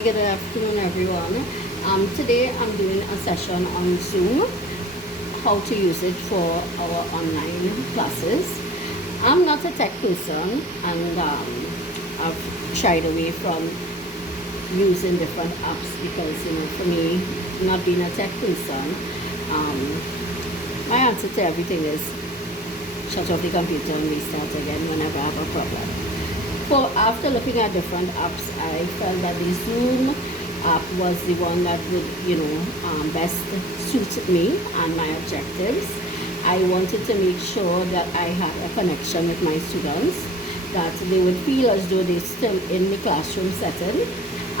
Good afternoon, everyone. Today I'm doing a session on Zoom, how to use it for our online classes. I'm not a tech person, and I've shied away from using different apps because, for me, not being a tech person, my answer to everything is shut off the computer and restart again whenever I have a problem. So after looking at different apps, I felt that the Zoom app was the one that would, best suit me and my objectives. I wanted to make sure that I had a connection with my students, that they would feel as though they're still in the classroom setting,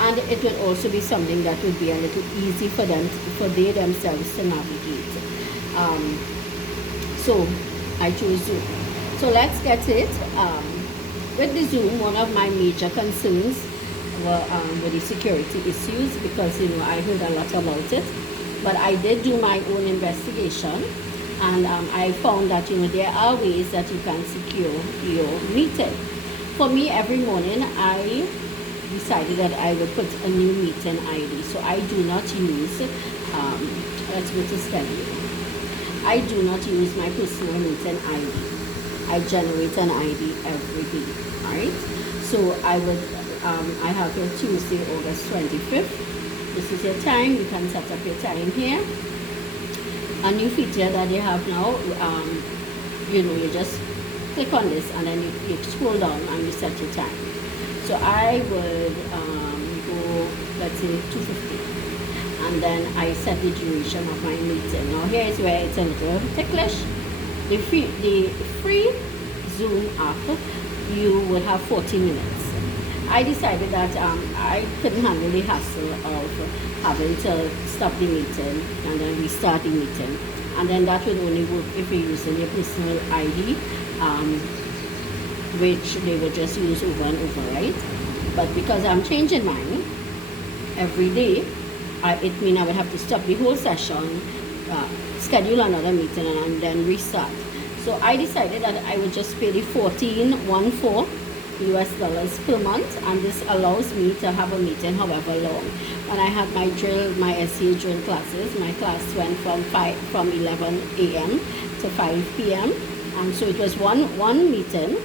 and it would also be something that would be a little easy for them, for they themselves to navigate. So I chose Zoom. So let's get it. With the Zoom, one of my major concerns were the security issues because I heard a lot about it, but I did do my own investigation, and I found that there are ways that you can secure your meeting. For me, every morning I decided that I would put a new meeting ID. So I do not use. Let's go to schedule. I do not use my personal meeting ID. I generate an ID every day, right? So I have here Tuesday, August 25th. This is your time. You can set up your time here. A new feature that they have now, you just click on this and then you scroll down and you set your time. So I would go, let's say 2:50. And then I set the duration of my meeting. Now here is where it's a little ticklish. The free Zoom app, you would have 40 minutes. I decided that I couldn't handle the hassle of having to stop the meeting and then restart the meeting. And then that would only work if you're using your personal ID, which they would just use over and over, right? But because I'm changing mine every day, it means I would have to stop the whole session, schedule another meeting, and then restart. So I decided that I would just pay the $14.14 US per month, and this allows me to have a meeting however long. When I had my SEA drill classes, my class went from 11 a.m. to 5 p.m. and so it was one meeting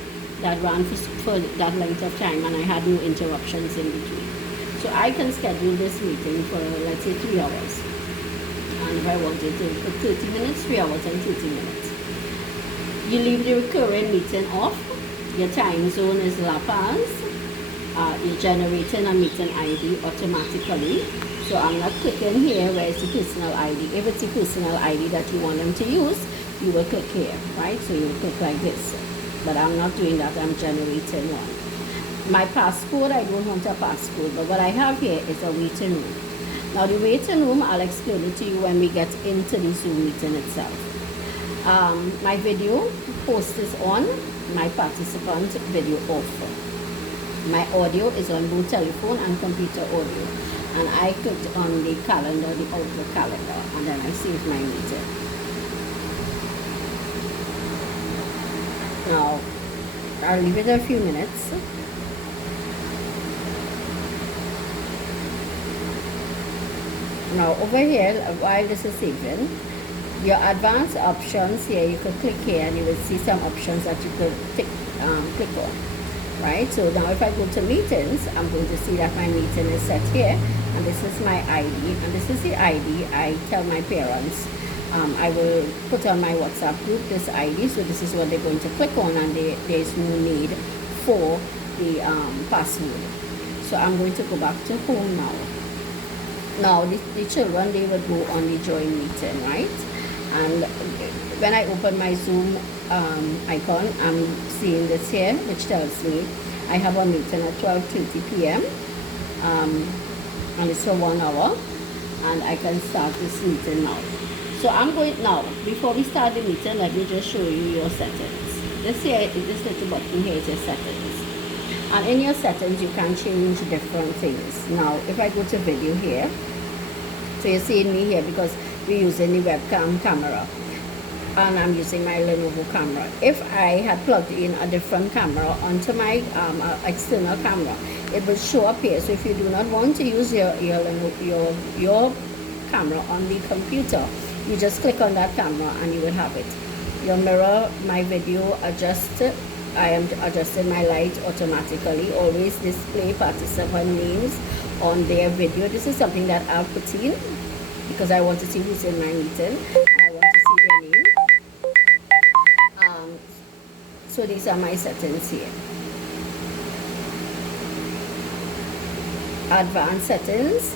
that ran for that length of time, and I had no interruptions in between. So I can schedule this meeting for, let's say, 3 hours. And if I wanted to put 30 minutes, 3 hours and 30 minutes. You leave the recurring meeting off. Your time zone is La Paz. You're generating a meeting ID automatically. So I'm not clicking here where it's the personal ID. If it's the personal ID that you want them to use, you will click here, right? So you will click like this. But I'm not doing that. I'm generating one. My passcode, I don't want a passcode, but what I have here is a waiting room. Now the waiting room, I'll explain it to you when we get into the Zoom meeting itself. My video host is on, my participant video off. My audio is on both telephone and computer audio. And I clicked on the calendar, the Outlook calendar, and then I saved my meeting. Now, I'll leave it a few minutes. Now over here, while this is saving, your advanced options here, you could click here and you will see some options that you could click on, right? So now if I go to meetings, I'm going to see that my meeting is set here, and this is my ID, and this is the ID I tell my parents. I will put on my WhatsApp group this ID, so this is what they're going to click on, and there's no need for the password. So I'm going to go back to home now. Now the children, they would go on the join meeting, right? And when I open my Zoom icon, I'm seeing this here, which tells me I have a meeting at 12:30 p.m. And it's for 1 hour, and I can start this meeting now. So I'm going now. Before we start the meeting, let me just show you your settings. This little button here is your settings. And in your settings, you can change different things. Now, if I go to video here, so you're seeing me here because we're using the webcam camera. and I'm using my Lenovo camera. If I had plugged in a different camera onto my external camera, it will show up here. So if you do not want to use your camera on the computer, you just click on that camera and you will have it. Your mirror, my video adjust. I am adjusting my light automatically. Always display participant names on their video. This is something that I'll put in because I want to see who's in my meeting and I want to see their name. So these are my settings here. Advanced settings.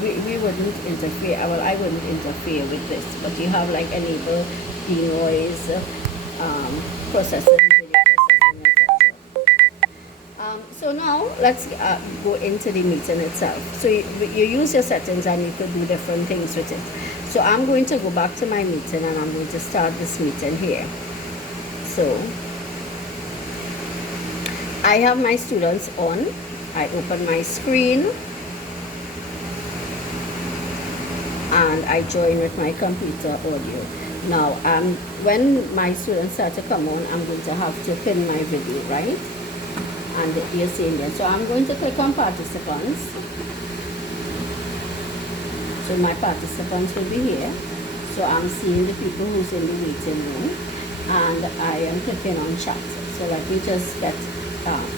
We wouldn't interfere. Well, I wouldn't interfere with this, but you have like enable denoise, processing, video processing, etc. So now let's go into the meeting itself. So you use your settings and you could do different things with it. So I'm going to go back to my meeting and I'm going to start this meeting here. So I have my students on. I open my screen and I join with my computer audio. Now, when my students start to come on, I'm going to have to pin my video, right? And you're seeing there. So I'm going to click on participants. So my participants will be here. So I'm seeing the people who's in the waiting room. And I am clicking on chat. So let me just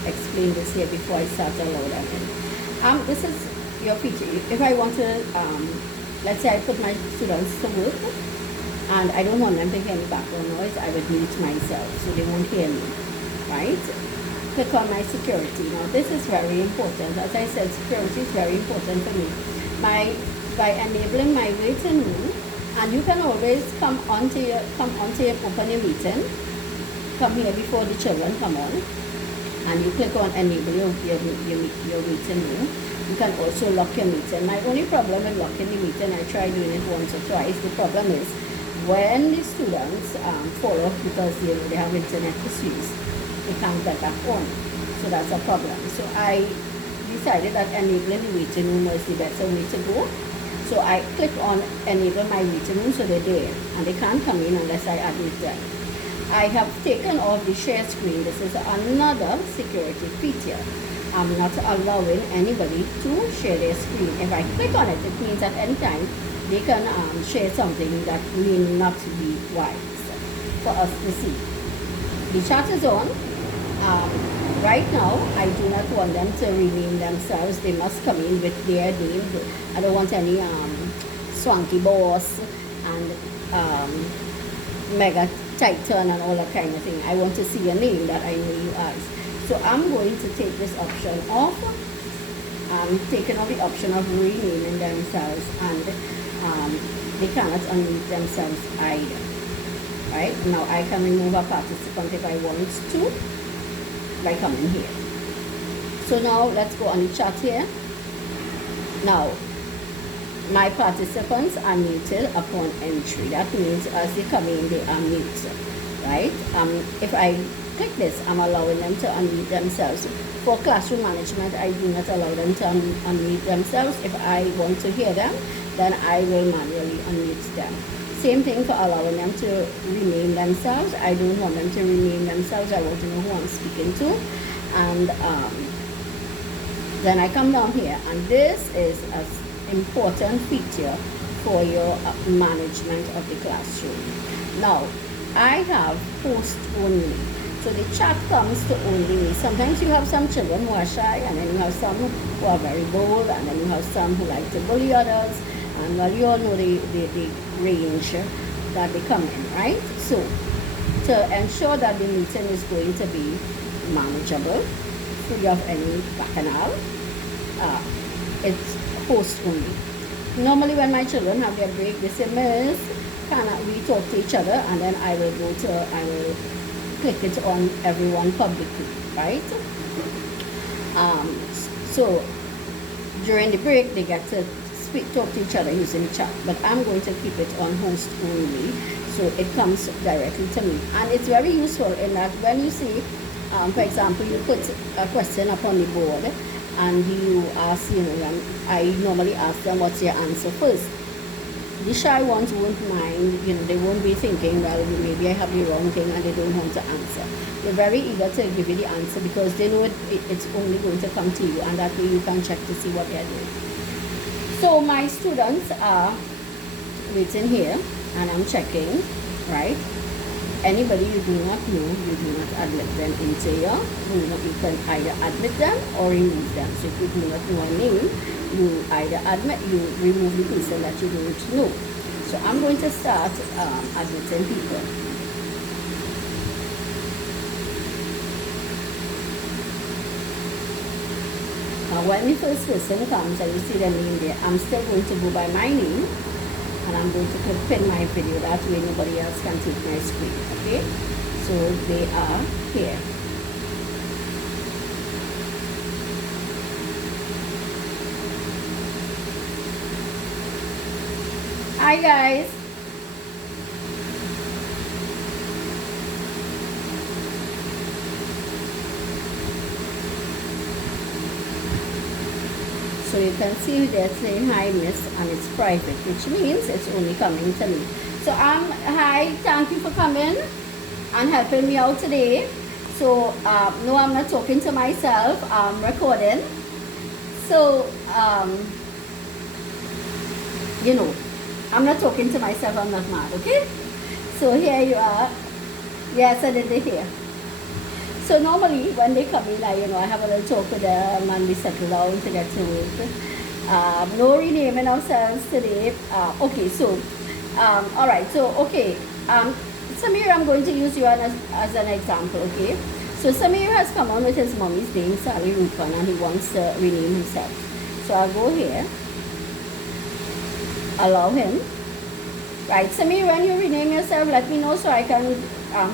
explain this here before I start to load them in. This is your feature. If I want to, let's say I put my students to work and I don't want them to hear any background noise, I would mute myself so they won't hear me, right? Click on my security. Now this is very important. As I said, security is very important for me. By enabling my waiting room, and you can always come onto your open your meeting, come here before the children come on, and you click on enable your meeting room. You can also lock your meeting. My only problem with locking the meeting, I tried doing it once or twice. The problem is when the students fall off because they have internet issues, they can't get back on. So that's a problem. So I decided that enabling the waiting room was the better way to go. So I click on enable my waiting room so they're there and they can't come in unless I admit them. I have taken off the share screen. This is another security feature. I'm not allowing anybody to share their screen. If I click on it, it means at any time they can share something that may not be wise for us to see. The chat is on. Right now, I do not want them to rename themselves. They must come in with their name. I don't want any swanky boss and mega titan and all that kind of thing. I want to see a name that I know you as. So I'm going to take this option off. I'm taking off the option of renaming themselves, and they cannot unmute themselves either. Right? Now I can remove a participant if I want to by coming here. So now let's go on the chat here. Now my participants are muted upon entry. That means as they come in, they are muted, right? If I click this, I'm allowing them to unmute themselves. For classroom management, I do not allow them to unmute themselves. If I want to hear them, then I will manually unmute them. Same thing for allowing them to rename themselves. I don't want them to rename themselves. I want to know who I'm speaking to. And then I come down here, and this is an important feature for your management of the classroom. Now, I have host only. So the chat comes to only me. Sometimes you have some children who are shy, and then you have some who are very bold, and then you have some who like to bully others. And well, you all know the range that they come in, right? So to ensure that the meeting is going to be manageable, free of any bacchanal, it's host only. Normally when my children have their break, they say, Miss, we talk to each other, and then I will click it on everyone publicly, right? So during the break, they get to talk to each other using chat, but I'm going to keep it on host only, so it comes directly to me. And it's very useful in that when you see, for example, you put a question up on the board, and you ask, I normally ask them what's your answer first. The shy ones won't mind, they won't be thinking, well, maybe I have the wrong thing and they don't want to answer. They're very eager to give you the answer because they know it's only going to come to you, and that way you can check to see what they're doing. So my students are waiting here and I'm checking, right? Anybody you do not know, you do not admit them into your room. You can either admit them or remove them. So if you do not know a name, you either admit, you remove the person that you don't know. So I'm going to start admitting people. Now when the first person comes and you see the name there, I'm still going to go by my name. And I'm going to pin my video, that way nobody else can take my screen, okay? So they are here. Hi guys. So you can see they're saying hi miss, and it's private, which means it's only coming to me. So hi, thank you for coming and helping me out today. So no, I'm not talking to myself, I'm recording. So I'm not talking to myself, I'm not mad, okay? So here you are. Yes, I did hear. So normally when they come in, I have a little talk with them and we settle down to get to it. No renaming ourselves today. Okay, so, all right, so, okay. Samir, I'm going to use you as an example, okay? So Samir has come on with his mommy's name, Sally Rupan, and he wants to rename himself. So I'll go here, allow him. Right, Samir, when you rename yourself, let me know so I can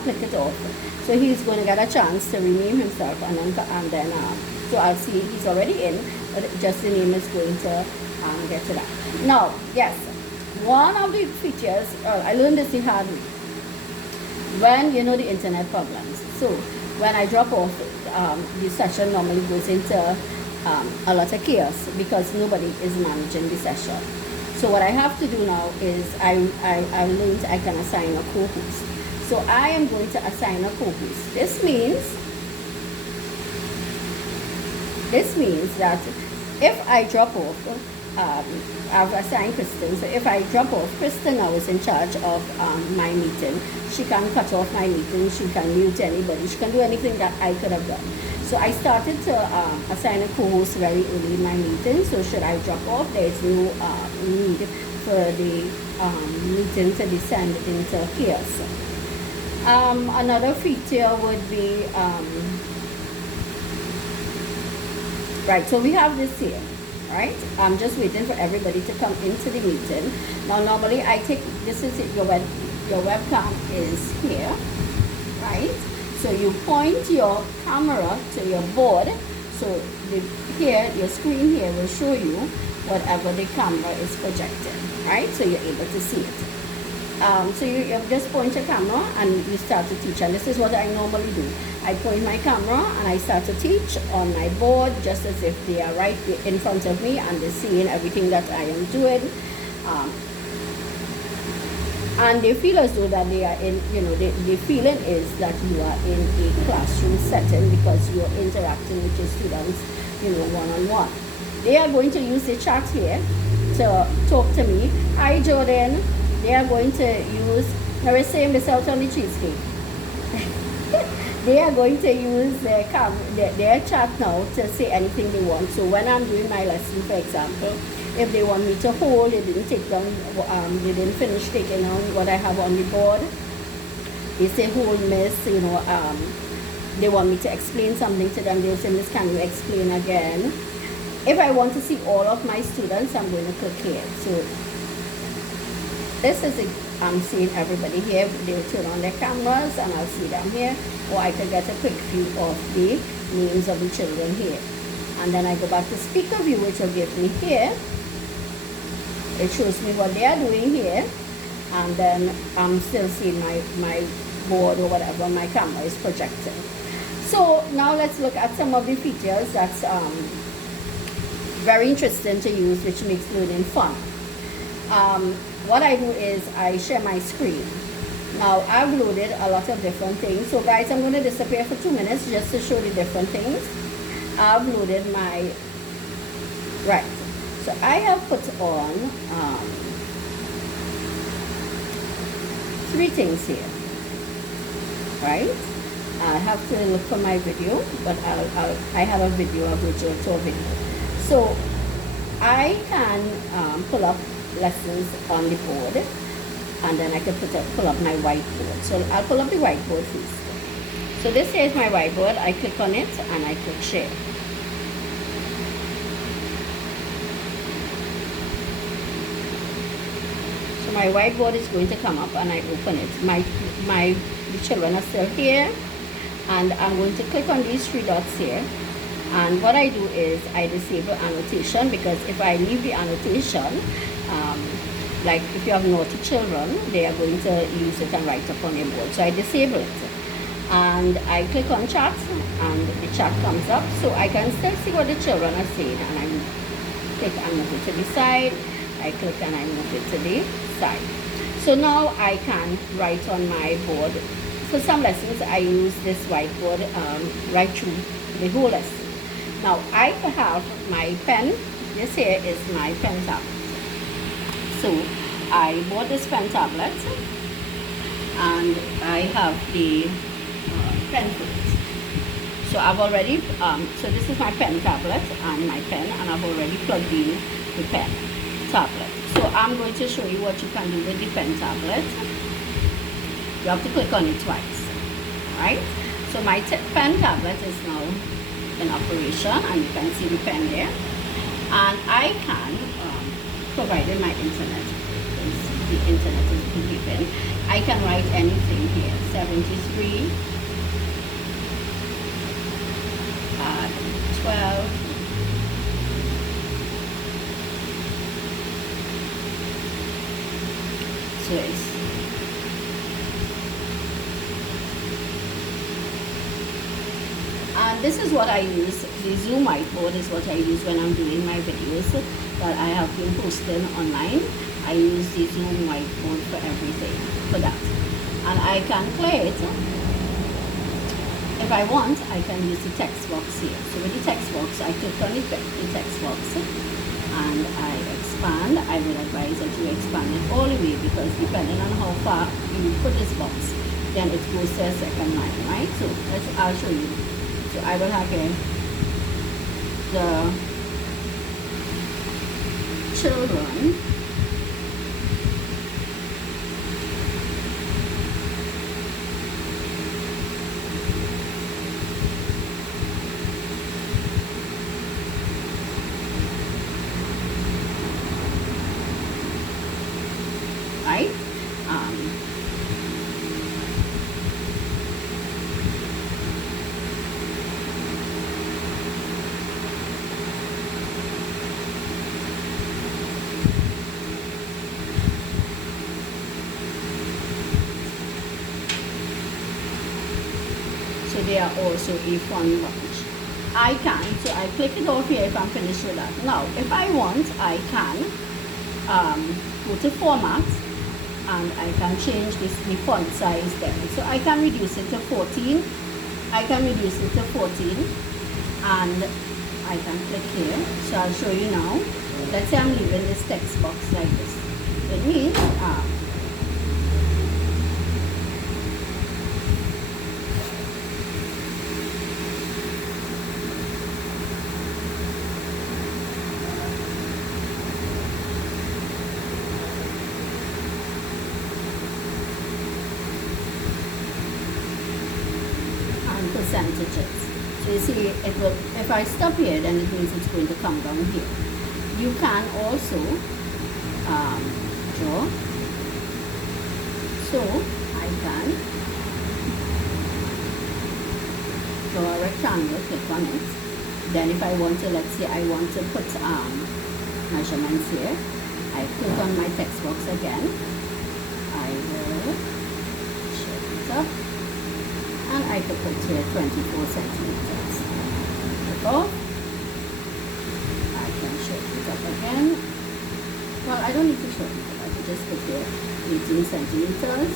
click it off. So he's going to get a chance to rename himself, and then so I'll see he's already in, but just the name is going to get to that. Now, yes, one of the features, I learned this the hard way, when the internet problems. So when I drop off, the session normally goes into a lot of chaos because nobody is managing the session. So what I have to do now is I learned I can assign a co-host. So I am going to assign a co-host. This means that if I drop off, I've assigned Kristen. So if I drop off, Kristen now is in charge of my meeting. She can cut off my meeting. She can mute anybody. She can do anything that I could have done. So I started to assign a co-host very early in my meeting. So should I drop off, there is no need for the meeting to descend into chaos. Another feature would be, right, so we have this here, right? I'm just waiting for everybody to come into the meeting. Now, normally I take, this is it, your webcam is here, right? So you point your camera to your board. So here, your screen here will show you whatever the camera is projecting, right? So you're able to see it. So you just point your camera and you start to teach, and this is what I normally do. I point my camera and I start to teach on my board just as if they are right in front of me and they're seeing everything that I am doing. And they feel as though that they are in, the feeling is that you are in a classroom setting because you are interacting with your students, one-on-one. They are going to use the chat here to talk to me. Hi, Jordan. They are going to use, now we're saying this out on the cheesecake. They are going to use their chat now to say anything they want. So when I'm doing my lesson, for example, if they want me to hold, they didn't take down, they didn't finish taking down what I have on the board, they say hold miss, they want me to explain something to them, they'll say, Miss, can you explain again? If I want to see all of my students, I'm going to click here. So this is it. I'm seeing everybody here. They'll turn on their cameras and I'll see them here. Or I can get a quick view of the names of the children here. And then I go back to speaker view, which will give me here. It shows me what they are doing here. And then I'm still seeing my board or whatever my camera is projecting. So now let's look at some of the features that's very interesting to use, which makes learning fun. what I do is I share my screen. Now I've loaded a lot of different things. So guys, I'm going to disappear for 2 minutes just to show the different things. I've loaded my, right. So I have put on 3 things here, right? I have to look for my video, but I have a video, a virtual tour video. So I can pull up lessons on the board, and then I can pull up my whiteboard. So I'll pull up the whiteboard first. So this here is my whiteboard. I click on it and I click share. So my whiteboard is going to come up and I open it. The children are still here, and I'm going to click on these 3 dots here. And what I do is I disable annotation, because if I leave the annotation, like if you have naughty children, they are going to use it and write up on your board. So I disable it. And I click on chat, and the chat comes up. So I can still see what the children are saying, and I click and move it to the side. I click and I move it to the side. So now I can write on my board. For some lessons, I use this whiteboard right through the whole lesson. Now I have my pen. This here is my pen tablet. So I bought this pen tablet, and I have the pen for it. So I've already, so this is my pen tablet and my pen, and I've already plugged in the pen tablet. So I'm going to show you what you can do with the pen tablet. You have to click on it twice, right? So my pen tablet is now in operation, and you can see the pen there. And I can, provided my internet, because the internet is given, I can write anything here. 73, 12, so it's this is what I use. The Zoom whiteboard is what I use when I'm doing my videos that I have been posting online. I use the Zoom whiteboard for everything, for that. And I can clear it. If I want, I can use the text box here. So with the text box, I click on the text box and I expand. I will advise that you expand it all the way, because depending on how far you put this box, then it goes to a second line, right? So I'll show you. So I will have here the children right? So they are also a fun bunch. I can, so I click it off here if I'm finished with that. Now, if I want, I can go to format, and I can change the font size then. So I can reduce it to 14. I can reduce it to 14, and I can click here. So I'll show you now. Let's say I'm leaving this text box like this. It means percentages. So you see, it will, if I stop here, then it means it's going to come down here. You can also draw. So I can draw a rectangle, click on it. Then if I want to, let's say I want to put measurements here, I click on my text box again. I will shape it up. And I could put here 24 centimeters. Click off. I can shape it up again. Well, I don't need to show you. I could just put here 18 centimeters,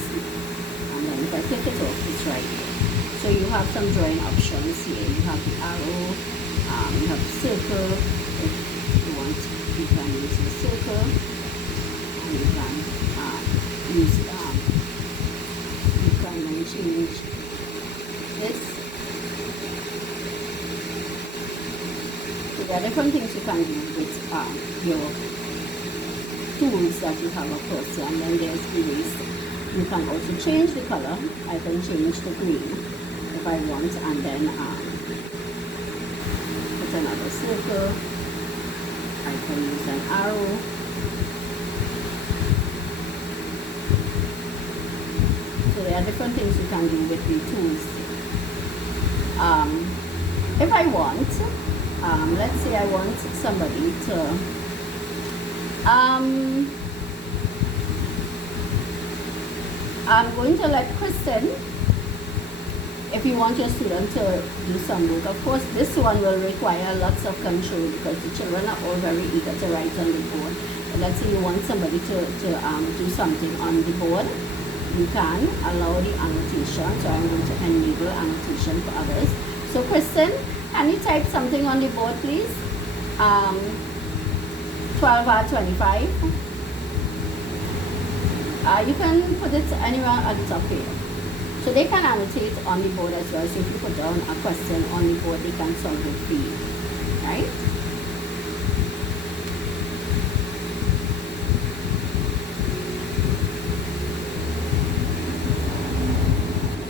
and then if I click it off, it's right here. So you have some drawing options here. You have the arrow, you have the circle. If you want, you can use the circle, and you can use you can then change this. So there are different things you can do with your tools that you have across here, and then there's erase. You can also change the color. I can change the green if I want, and then put another circle. I can use an arrow. So there are different things you can do with the tools. If I want, let's say I want somebody to I'm going to let Kristen, if you want your student to do some work. Of course, this one will require lots of control because the children are all very eager to write on the board. But let's say you want somebody to do something on the board, you can allow the annotation. So I'm going to enable annotation for others. So Kristen, can you type something on the board, please? 12R25. You can put it anywhere at the top here. So they can annotate on the board as well. So if you put down a question on the board, they can solve it for you, right?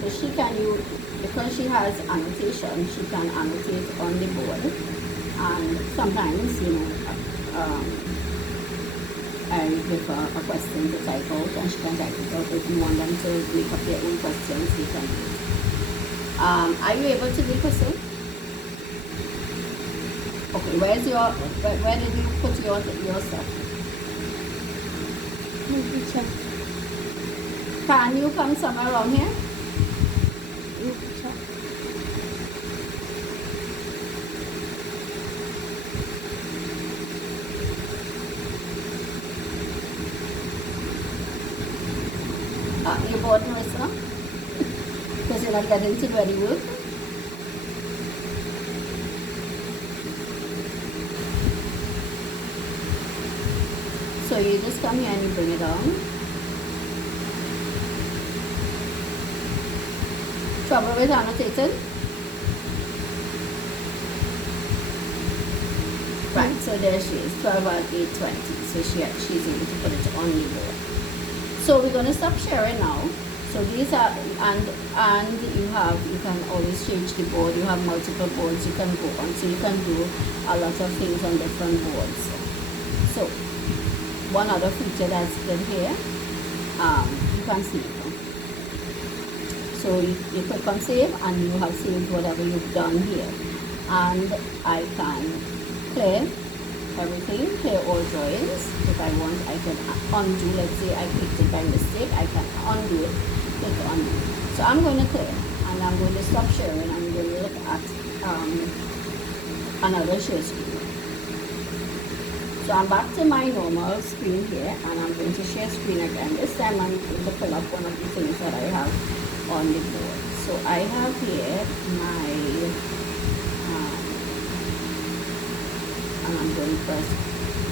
So she can use, because she has annotation, she can annotate on the board. And sometimes, you know, I give her a question to type out, and she can type it out. If you want them to make up their own questions, they can do it. Are you able to do question? Okay, where did you put your stuff? Can you come somewhere around here? You're bored, Marissa? Because you're not getting to do any work? So you just come here and you bring it down. Trouble with annotated? Right, so there she is, 12 at 8:20. So she's able to put it on the board. So we're going to stop sharing now. So these are, and you can always change the board. You have multiple boards you can go on. So you can do a lot of things on different boards. So one other feature that's good here, you can save. So you click on save and you have saved whatever you've done here. And I can clear everything, clear all drawings. If I want, I can undo. Let's say I clicked it by mistake, I can undo it, click undo. So I'm going to clear, and I'm going to stop sharing. I'm going to look at another share screen. So I'm back to my normal screen here, and I'm going to share screen again. This time I'm going to pull up one of the things that I have on the board. So I have here my and I'm going first.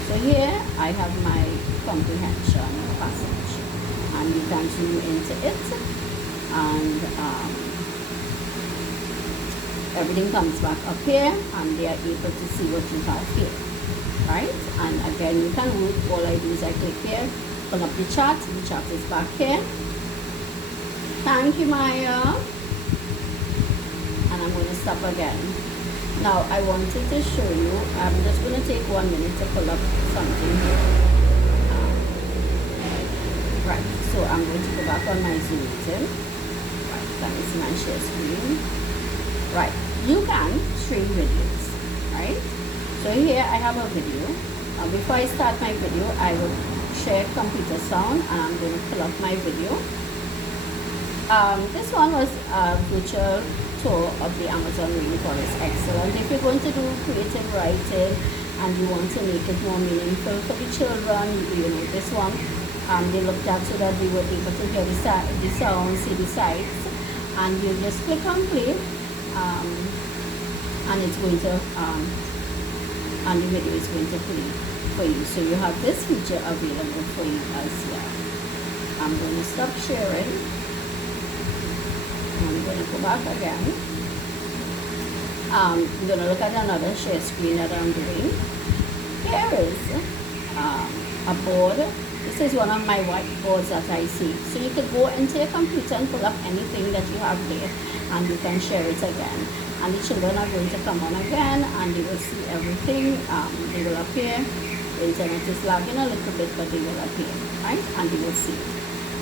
So here I have my comprehension passage, and you can zoom into it, and everything comes back up here, and they are able to see what you have here, right? And again, you can work. All I do is I click here, pull up the chart is back here. Thank you, Maya. And I'm going to stop again. Now I wanted to show you, I'm just going to take 1 minute to pull up something here. Right, so I'm going to go back on my Zoom meeting. Right, that is my share screen. Right, you can stream videos, right? So here I have a video. Before I start my video, I will share computer sound, and I'm going to pull up my video. This one was a virtual tour of the Amazon rainforest. Excellent. If you're going to do creative writing, and you want to make it more meaningful for the children, you know, this one, they looked at so that we were able to hear the sound, see the sights, and you just click on play, and it's going to, and the video is going to play for you. So you have this feature available for you as well. I'm going to stop sharing. I'm going to go back again. I'm going to look at another share screen that I'm doing. Here is a board. This is one of my whiteboards that I see. So you could go into your computer and pull up anything that you have there, and you can share it again. And the children are going to come on again, and they will see everything. They will appear. The internet is lagging a little bit, but they will appear, right? And they will see.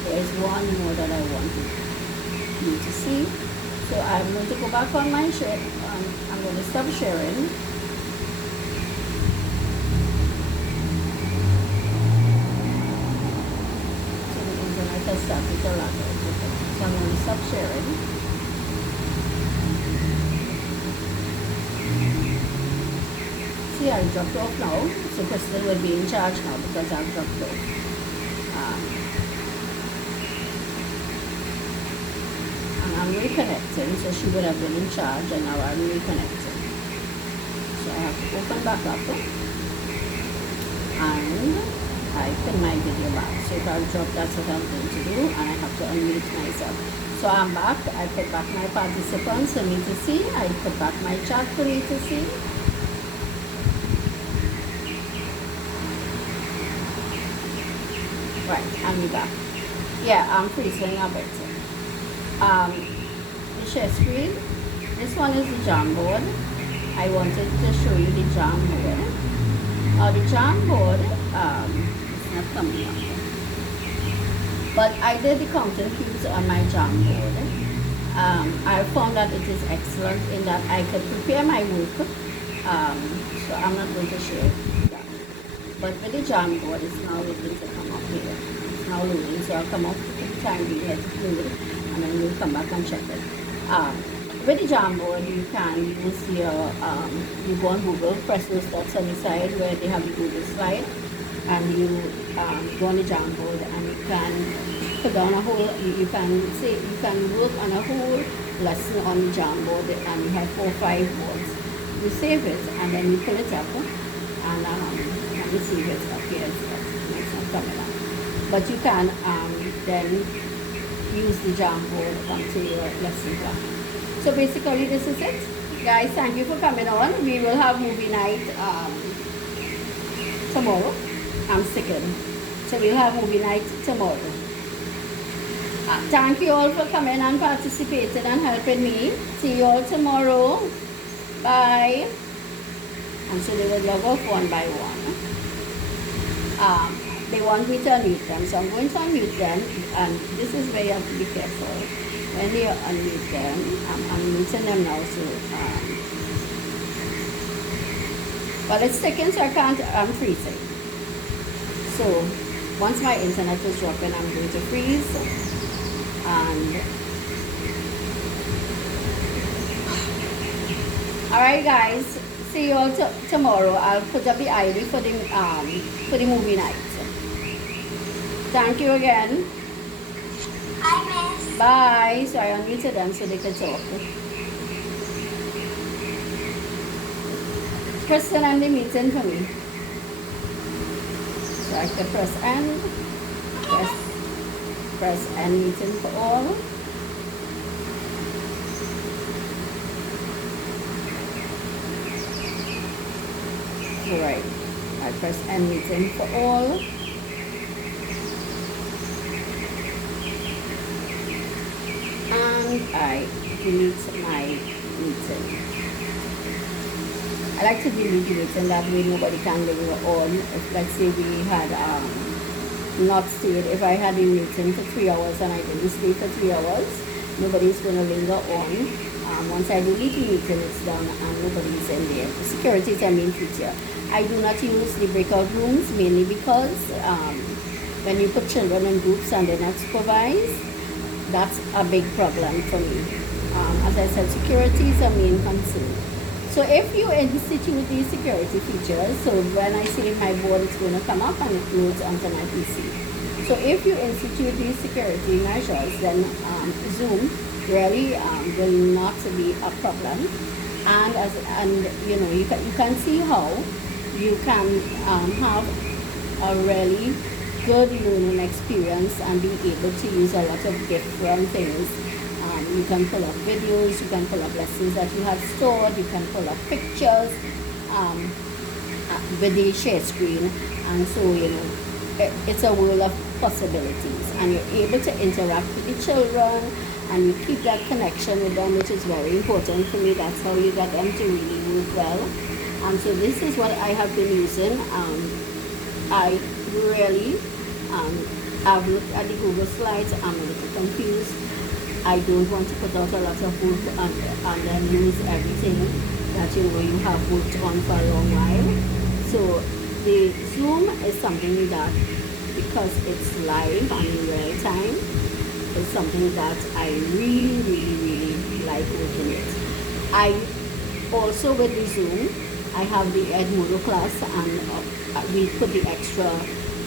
There is one more that I wanted you to see. So I'm going to go back on my share. I'm going to stop sharing. So the internet has started to lag a little bit. So I'm going to stop sharing. See, I dropped off now. So Crystal will be in charge now because I've dropped off. I'm reconnecting, so she would have been in charge, and now I'm reconnecting. So I have to open back up, and I pin my video back. So if I drop, that's what I'm going to do, and I have to unmute myself. So I'm back. I put back my participants for me to see. I put back my chat for me to see. Right, and we're back. Yeah, I'm freezing a bit. The share screen. This one is the Jamboard. I wanted to show you the Jamboard. Now the Jamboard, it's not coming up. But I did the counting cubes on my Jamboard. I found that it is excellent in that I could prepare my work. So I'm not going to share that. But with the Jamboard, it's now looking to come up here. It's now loading, so I'll come up to the time being, let it load, and then we'll come back and check it. With the Jamboard, you can use your, you go on Google, press those dots on the side where they have the Google slide, and you go on the Jamboard, and you can put down a whole, you can work on a whole lesson on the Jamboard, and you have 4 or 5 boards. You save it, and then you pull it up, and let me see if it's up here, it's not coming up. But you can then use the Jamboard onto your lesson plan. So basically this is it. Guys, thank you for coming on. We will have movie night tomorrow. I'm sticking. So we'll have movie night tomorrow. Thank you all for coming and participating and helping me. See you all tomorrow. Bye. And so they will log off one by one. They want me to unmute them, so I'm going to unmute them, and this is where you have to be careful. When you unmute them, I'm unmuting them now, so but it's sticking, so I can't, I'm freezing. So once my internet is dropping, I'm going to freeze, and alright guys, see you all tomorrow. I'll put up the ID for the movie night. Thank you again. Hi, Miss. Bye. So I unmuted them so they could talk. Kristen, end the meeting for me. So I can press end. Press end meeting for all. Alright. I press end meeting for all. And I delete my meeting. I like to delete the meeting, that way nobody can linger on. If let's say we had not stayed, if I had a meeting for 3 hours and I didn't stay for 3 hours, nobody's going to linger on. Once I delete the meeting, it's done and nobody's in there. The security is a main feature. I do not use the breakout rooms mainly because when you put children in groups and they're not supervised, that's a big problem for me. As I said, security is a main concern. So if you institute these security features, so when I say my board, it's going to come up and it loads onto my PC. So if you institute these security measures, then Zoom really will not be a problem. And you can see how you can have a really good learning experience and be able to use a lot of different things. You can pull up videos, you can pull up lessons that you have stored, you can pull up pictures with the share screen, and so it's a world of possibilities, and you're able to interact with the children and you keep that connection with them, which is very important for me. That's how you get them to really work well. And so this is what I have been using. I really I've looked at the Google Slides. I'm a little confused. I don't want to put out a lot of work and then lose everything that you have worked on for a long while. So the Zoom is something that, because it's live and in real time, is something that I really, really, really like working with. I also, with the Zoom, I have the Edmodo class, and we put the extra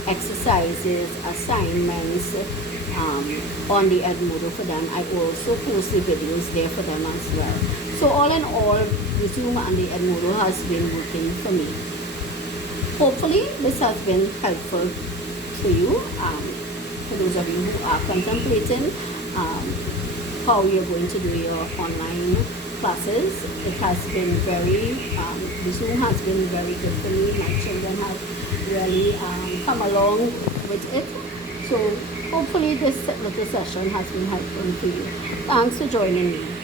exercises, assignments on the Edmodo for them. I also post the videos there for them as well. So all in all, the Zoom and the Edmodo has been working for me. Hopefully this has been helpful to you, for those of you who are contemplating how you're going to do your online classes. It has been the Zoom has been very good for me. My children have really come along with it. So hopefully this little session has been helpful for you. Thanks for joining me.